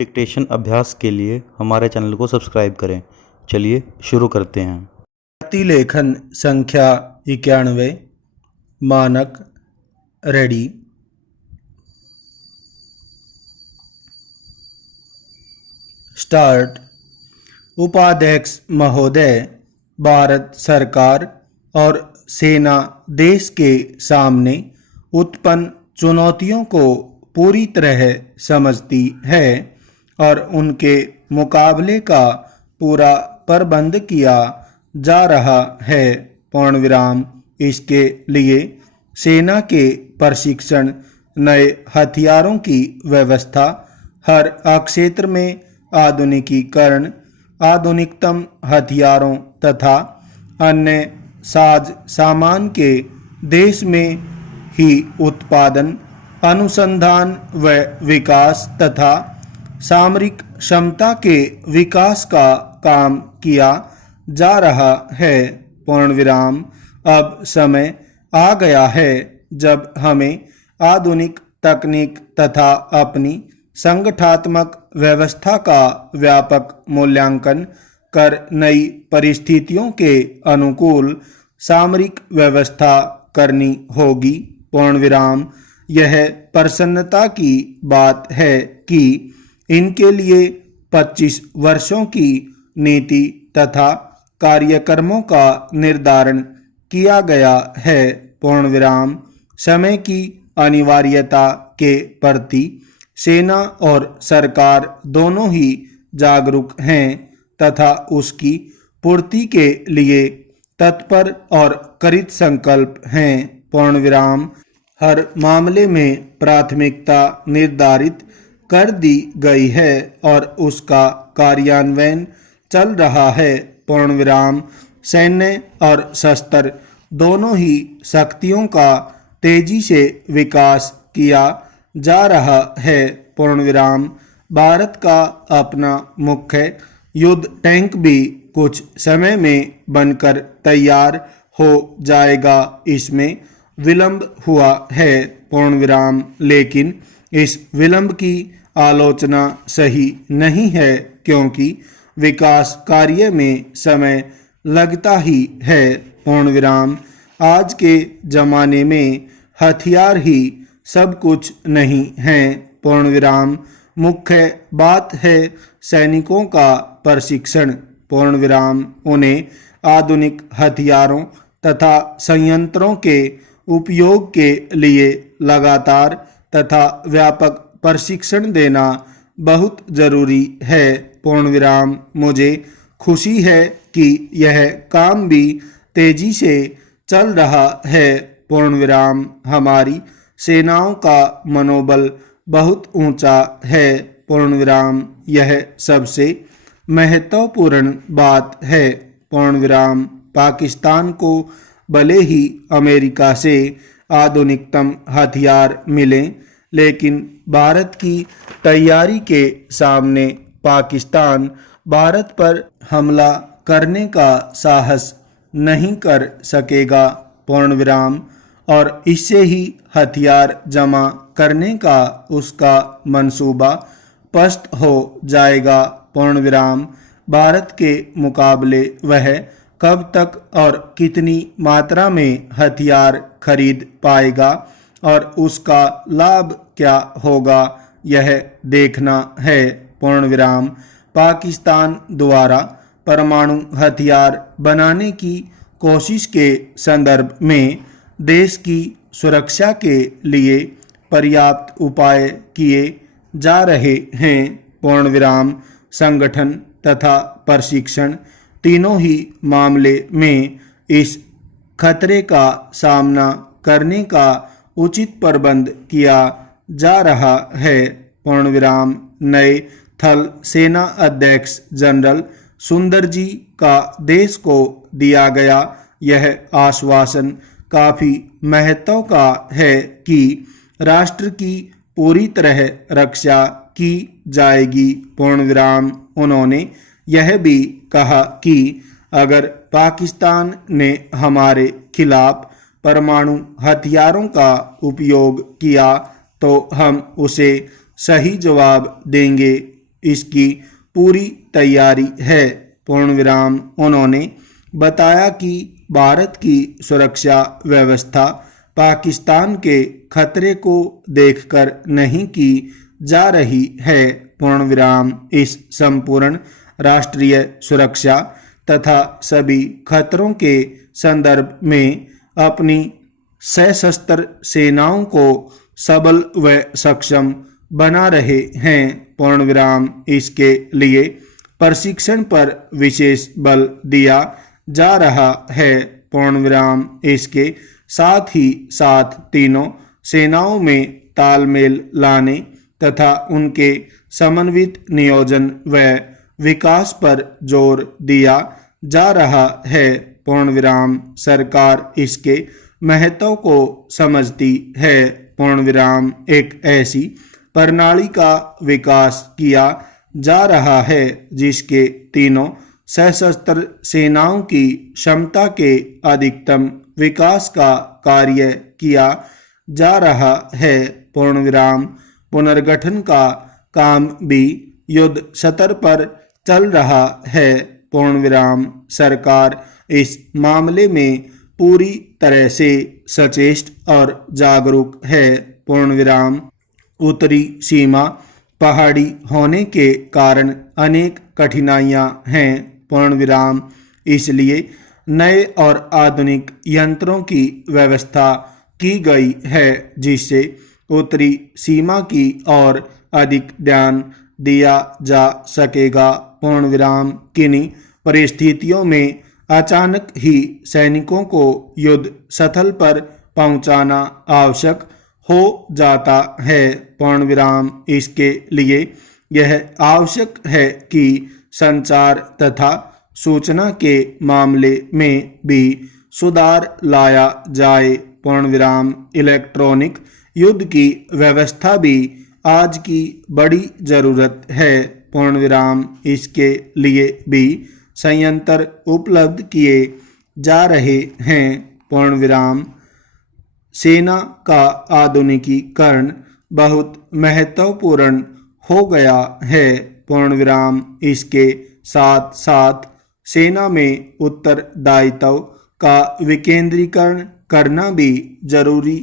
Dictation अभ्यास के लिए हमारे चैनल को सब्सक्राइब करें। चलिए शुरू करते हैं। प्रतिलेखन संख्या 91 मानक रेडी। स्टार्ट। उपाध्यक्ष महोदय, भारत सरकार और सेना देश के सामने उत्पन्न चुनौतियों को पूरी तरह समझती है और उनके मुकाबले का पूरा प्रबंध किया जा रहा है। पूर्ण विराम। इसके लिए सेना के प्रशिक्षण, नए हथियारों की व्यवस्था, हर क्षेत्र में आधुनिकीकरण, आधुनिकतम हथियारों तथा अन्य साज सामान के देश में ही उत्पादन, अनुसंधान व विकास तथा सामरिक क्षमता के विकास का काम किया जा रहा है। पूर्ण विराम। अब समय आ गया है जब हमें आधुनिक तकनीक तथा अपनी संगठनात्मक व्यवस्था का व्यापक मूल्यांकन कर नई परिस्थितियों के अनुकूल सामरिक व्यवस्था करनी होगी। पूर्ण विराम। यह प्रसन्नता की बात है कि इनके लिए 25 वर्षों की नीति तथा कार्यक्रमों का निर्धारण किया गया है। पूर्ण विराम। समय की अनिवार्यता के प्रति सेना और सरकार दोनों ही जागरूक हैं तथा उसकी पूर्ति के लिए तत्पर और कृत संकल्प हैं। पूर्ण विराम। हर मामले में प्राथमिकता निर्धारित कर दी गई है और उसका कार्यान्वयन चल रहा है। पूर्ण विराम। सैन्य और शस्त्र दोनों ही शक्तियों का तेजी से विकास किया जा रहा है। पूर्ण विराम। भारत का अपना मुख्य युद्ध टैंक भी कुछ समय में बनकर तैयार हो जाएगा। इसमें विलंब हुआ है। पूर्ण विराम। लेकिन इस विलंब की आलोचना सही नहीं है क्योंकि विकास कार्य में समय लगता ही है। पूर्ण विराम। आज के जमाने में हथियार ही सब कुछ नहीं है। पूर्ण विराम। मुख्य बात है सैनिकों का प्रशिक्षण। पूर्ण विराम। उन्हें आधुनिक हथियारों तथा संयंत्रों के उपयोग के लिए लगातार तथा व्यापक प्रशिक्षण देना बहुत जरूरी है। पूर्ण विराम। मुझे खुशी है कि यह काम भी तेजी से चल रहा है। पूर्ण विराम। हमारी सेनाओं का मनोबल बहुत ऊंचा है। पूर्ण विराम। यह सबसे महत्वपूर्ण बात है। पूर्ण विराम। पाकिस्तान को भले ही अमेरिका से आधुनिकतम हथियार मिलें, लेकिन भारत की तैयारी के सामने पाकिस्तान भारत पर हमला करने का साहस नहीं कर सकेगा। पूर्ण विराम। और इससे ही हथियार जमा करने का उसका मंसूबा पस्त हो जाएगा। पूर्ण विराम। भारत के मुकाबले वह कब तक और कितनी मात्रा में हथियार खरीद पाएगा और उसका लाभ क्या होगा, यह देखना है। पूर्ण विराम। पाकिस्तान द्वारा परमाणु हथियार बनाने की कोशिश के संदर्भ में देश की सुरक्षा के लिए पर्याप्त उपाय किए जा रहे हैं। पूर्ण विराम। संगठन तथा प्रशिक्षण तीनों ही मामले में इस खतरे का सामना करने का उचित प्रबंध किया जा रहा है। पूर्ण विराम। नए थल सेना अध्यक्ष जनरल सुंदर जी का देश को दिया गया यह आश्वासन काफी महत्व का है कि राष्ट्र की पूरी तरह रक्षा की जाएगी। पूर्ण विराम। उन्होंने यह भी कहा कि अगर पाकिस्तान ने हमारे खिलाफ परमाणु हथियारों का उपयोग किया तो हम उसे सही जवाब देंगे। इसकी पूरी तैयारी है। पूर्ण विराम। उन्होंने बताया कि भारत की सुरक्षा व्यवस्था पाकिस्तान के खतरे को देखकर नहीं की जा रही है। पूर्ण विराम। इस संपूर्ण राष्ट्रीय सुरक्षा तथा सभी खतरों के संदर्भ में अपनी सशस्त्र सेनाओं को सबल व सक्षम बना रहे हैं। पूर्ण विराम। इसके लिए प्रशिक्षण पर विशेष बल दिया जा रहा है। पूर्ण विराम। इसके साथ ही साथ तीनों सेनाओं में तालमेल लाने तथा उनके समन्वित नियोजन व विकास पर जोर दिया जा रहा है। पूर्ण विराम। सरकार इसके महत्व को समझती है। पूर्ण विराम। एक ऐसी प्रणाली का विकास किया जा रहा है जिसके तीनों सशस्त्र सेनाओं की क्षमता के अधिकतम विकास का कार्य किया जा रहा है। पूर्ण विराम। पुनर्गठन का काम भी युद्ध स्तर पर चल रहा है। पूर्ण विराम। सरकार इस मामले में पूरी तरह से सचेत और जागरूक है। पूर्ण विराम। उत्तरी सीमा पहाड़ी होने के कारण अनेक कठिनाइयां हैं। पूर्ण विराम। इसलिए नए और आधुनिक यंत्रों की व्यवस्था की गई है जिससे उत्तरी सीमा की ओर अधिक ध्यान दिया जा सकेगा। पूर्ण विराम। किन्हीं परिस्थितियों में अचानक ही सैनिकों को युद्ध स्थल पर पहुंचाना आवश्यक हो जाता है। पूर्ण विराम। इसके लिए यह आवश्यक है कि संचार तथा सूचना के मामले में भी सुधार लाया जाए। पूर्ण विराम। इलेक्ट्रॉनिक युद्ध की व्यवस्था भी आज की बड़ी जरूरत है। पूर्ण विराम। इसके लिए भी संयंत्र उपलब्ध किए जा रहे हैं। पूर्ण विराम। सेना का आधुनिकीकरण बहुत महत्वपूर्ण हो गया है। पूर्ण विराम। इसके साथ साथ सेना में उत्तरदायित्व का विकेंद्रीकरण करना भी जरूरी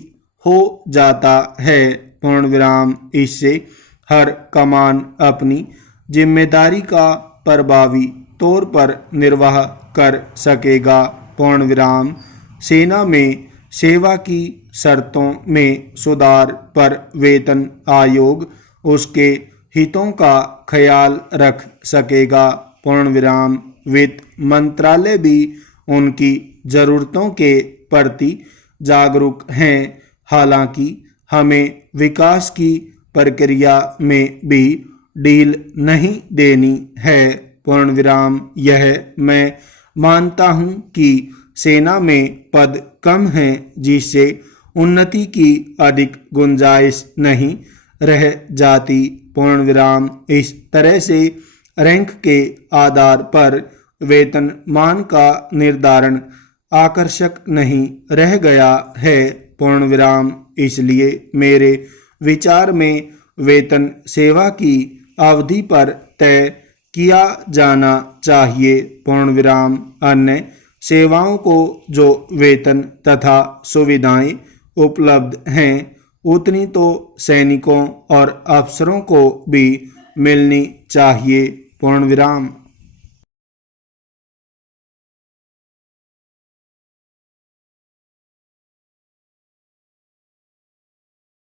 हो जाता है। पूर्ण विराम। इससे हर कमान अपनी जिम्मेदारी का प्रभावी तौर पर निर्वाह कर सकेगा। पूर्ण विराम। सेना में सेवा की शर्तों में सुधार पर वेतन आयोग उसके हितों का ख्याल रख सकेगा। पूर्ण विराम। वित्त मंत्रालय भी उनकी जरूरतों के प्रति जागरूक हैं। हालांकि हमें विकास की प्रक्रिया में भी ढील नहीं देनी है। पूर्ण विराम। यह मैं मानता हूं कि सेना में पद कम हैं जिससे उन्नति की अधिक गुंजाइश नहीं रह जाती। पूर्ण विराम। इस तरह से रैंक के आधार पर वेतन मान का निर्धारण आकर्षक नहीं रह गया है। पूर्ण विराम। इसलिए मेरे विचार में वेतन सेवा की अवधि पर तय किया जाना चाहिए। पूर्ण विराम। अन्य सेवाओं को जो वेतन तथा सुविधाएं उपलब्ध हैं उतनी तो सैनिकों और अफसरों को भी मिलनी चाहिए। पूर्ण विराम।